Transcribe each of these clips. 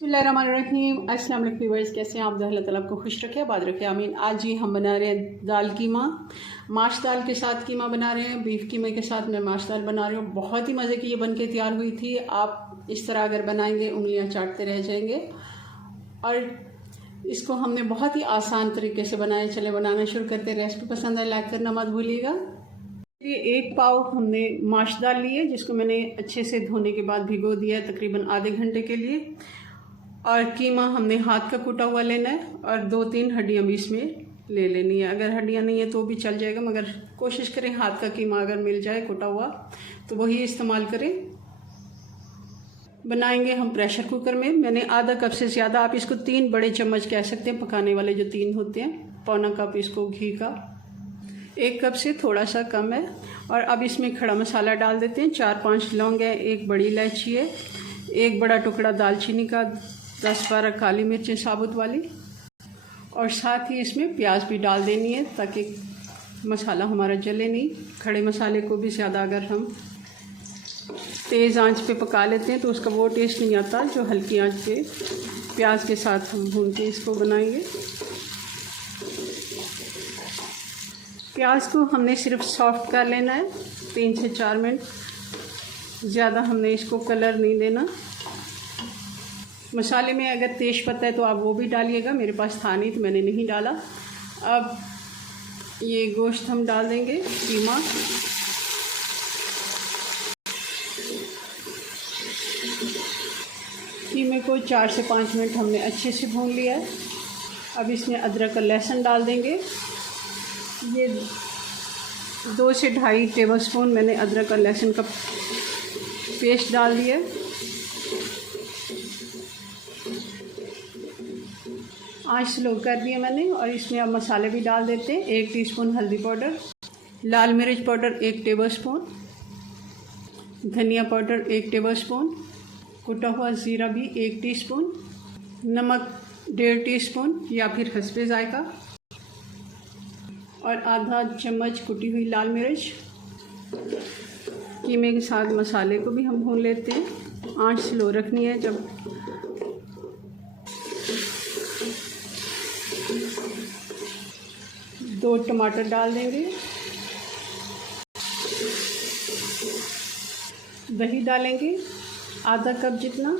बिस्मिल्लाहिर्रहमानिर्रहीम। अस्सलाम वालेकुम व्यूअर्स, कैसे हैं आप? अल्लाह ताला आपको खुश रखे, आबाद रखे, आमीन। आज ही हम बना रहे हैं दाल कीमा। माश दाल के साथ कीमा बना रहे हैं। बीफ कीमे के साथ मैं माश दाल बना रही हूँ। बहुत ही मज़े की ये बन के तैयार हुई थी। आप इस तरह अगर बनाएंगे उंगलियाँ चाटते रह जाएंगे। और इसको हमने बहुत ही आसान तरीके से बनाया। चले बनाना शुरू करते हैं। रेसिपी पसंद है लाइक करना मत भूलिएगा। ये 1 पाव हमने माश दाल ली है, जिसको मैंने अच्छे से धोने के बाद भिगो दिया है तकरीबन आधे घंटे के लिए। और कीमा हमने हाथ का कूटा हुआ लेना है और 2-3 हड्डियाँ भी इसमें ले लेनी है। अगर हड्डियाँ नहीं है तो भी चल जाएगा, मगर कोशिश करें हाथ का कीमा अगर मिल जाए कूटा हुआ तो वही इस्तेमाल करें। बनाएंगे हम प्रेशर कुकर में। मैंने आधा कप से ज़्यादा, आप इसको 3 बड़े चम्मच कह सकते हैं, पकाने वाले जो 3 होते हैं। पौना कप इसको घी का, 1 कप से थोड़ा सा कम है। और अब इसमें खड़ा मसाला डाल देते हैं। 4-5 लौंग है, 1 बड़ी इलायची है, 1 बड़ा टुकड़ा दालचीनी का, 10-12 काली मिर्चें साबुत वाली। और साथ ही इसमें प्याज भी डाल देनी है ताकि मसाला हमारा जले नहीं। खड़े मसाले को भी ज़्यादा अगर हम तेज़ आंच पे पका लेते हैं तो उसका वो टेस्ट नहीं आता जो हल्की आंच पे प्याज के साथ हम भून के इसको बनाएंगे। प्याज को हमने सिर्फ सॉफ्ट कर लेना है 3 से 4 मिनट, ज़्यादा हमने इसको कलर नहीं देना। मसाले में अगर तेज पत्ता है तो आप वो भी डालिएगा, मेरे पास था नहीं तो मैंने नहीं डाला। अब ये गोश्त हम डाल देंगे, कीमा। कीमे को 4 से 5 मिनट हमने अच्छे से भून लिया है। अब इसमें अदरक और लहसुन डाल देंगे। ये 2 से 2.5 टेबलस्पून मैंने अदरक और लहसुन का पेस्ट डाल दिया। आँच स्लो कर दिया मैंने। और इसमें अब मसाले भी डाल देते हैं। 1 टीस्पून हल्दी पाउडर, लाल मिर्च पाउडर 1 टेबलस्पून, धनिया पाउडर 1 टेबलस्पून, कुटा हुआ ज़ीरा भी 1 टीस्पून, नमक 1.5 टीस्पून या फिर हस्बे जायका, और आधा चम्मच कुटी हुई लाल मिर्च। कीमे के साथ मसाले को भी हम भून लेते हैं। आँच स्लो रखनी है। जब दो टमाटर डाल देंगे, दही डालेंगे आधा कप जितना,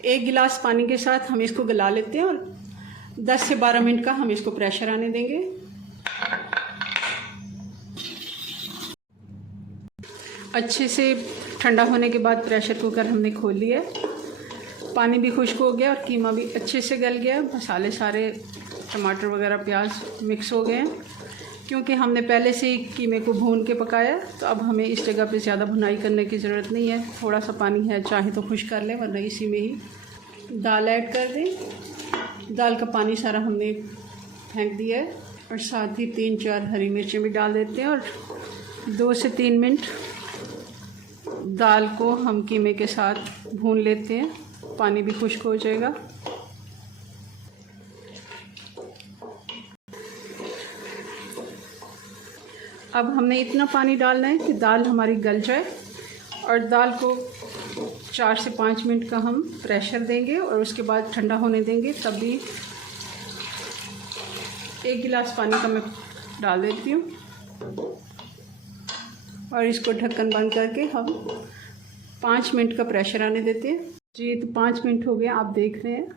एक गिलास पानी के साथ हम इसको गला लेते हैं और 10 से 12 मिनट का हम इसको प्रेशर आने देंगे। अच्छे से ठंडा होने के बाद प्रेशर कुकर हमने खोल लिया। पानी भी खुश्क हो गया और कीमा भी अच्छे से गल गया। मसाले सारे, टमाटर वगैरह प्याज मिक्स हो गए हैं। क्योंकि हमने पहले से ही कीमे को भून के पकाया तो अब हमें इस जगह पे ज़्यादा भुनाई करने की ज़रूरत नहीं है। थोड़ा सा पानी है, चाहे तो खुश कर लें, वरना इसी में ही दाल ऐड कर दें। दाल का पानी सारा हमने फेंक दिया है। और साथ ही 3-4 हरी मिर्चें भी डाल देते हैं। और 2 से 3 मिनट दाल को हम कीमे के साथ भून लेते हैं। पानी भी खुश्क हो जाएगा। अब हमने इतना पानी डालना है कि दाल हमारी गल जाए। और दाल को 4 से 5 मिनट का हम प्रेशर देंगे और उसके बाद ठंडा होने देंगे। तब भी 1 गिलास पानी का मैं डाल देती हूँ। और इसको ढक्कन बंद करके हम 5 मिनट का प्रेशर आने देते हैं। जी, तो 5 मिनट हो गए, आप देख रहे हैं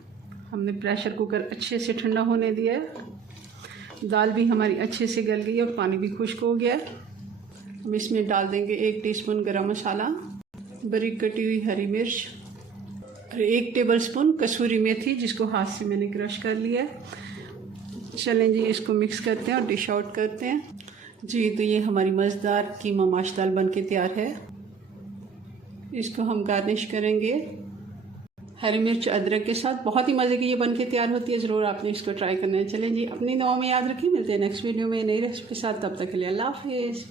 हमने प्रेशर कुकर अच्छे से ठंडा होने दिया है। दाल भी हमारी अच्छे से गल गई है और पानी भी खुश्क हो गया है। हम इसमें डाल देंगे 1 टीस्पून गरम मसाला, बारीक कटी हुई हरी मिर्च और 1 टेबलस्पून कसूरी मेथी, जिसको हाथ से मैंने क्रश कर लिया है। चलें जी, इसको मिक्स करते हैं और डिश आउट करते हैं। जी, तो ये हमारी मज़ेदार कीमा माश दाल बन के तैयार है। इसको हम गार्निश करेंगे हरी मिर्च अदरक के साथ। बहुत ही मज़े की ये बन के तैयार होती है। ज़रूर आपने इसको ट्राई करना है। चलें जी, अपनी दुआ में याद रखिए। मिलते हैं नेक्स्ट वीडियो में नई रेसिपी के साथ। तब तक के लिए अल्लाह हाफिज़।